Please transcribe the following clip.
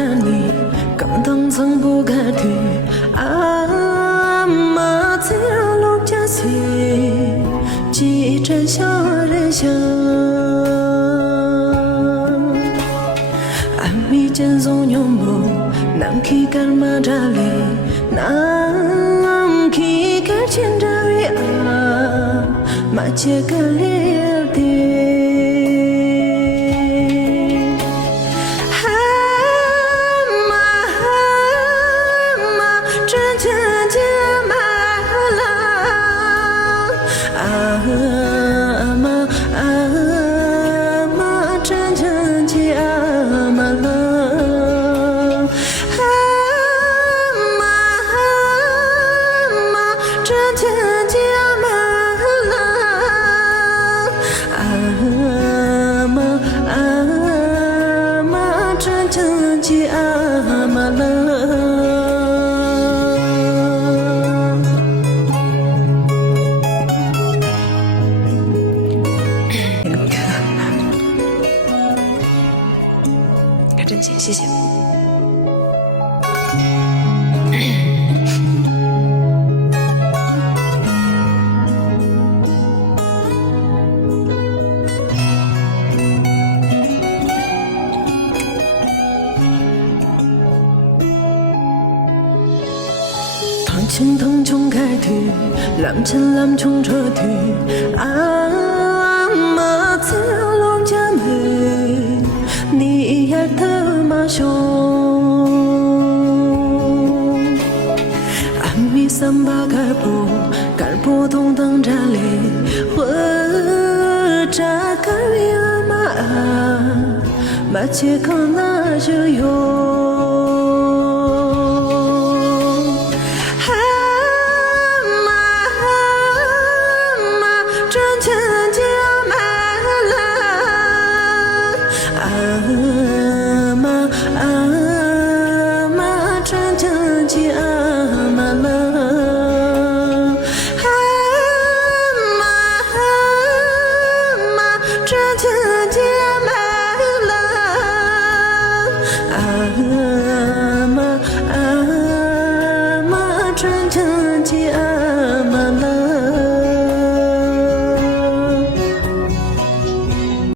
看你，刚当曾不敢提啊妈在路家西，几针小人香，阿弥见踪牛梦，南去干嘛扎里，南去干千扎里啊，马切个列的。真姐，谢谢。唐青唐琼开提，蓝青蓝琼车提，啊妈在路家门，你呀的马熊，阿弥三巴盖波东当扎里，或扎盖里阿妈，马切克那就有。真千家满了啊。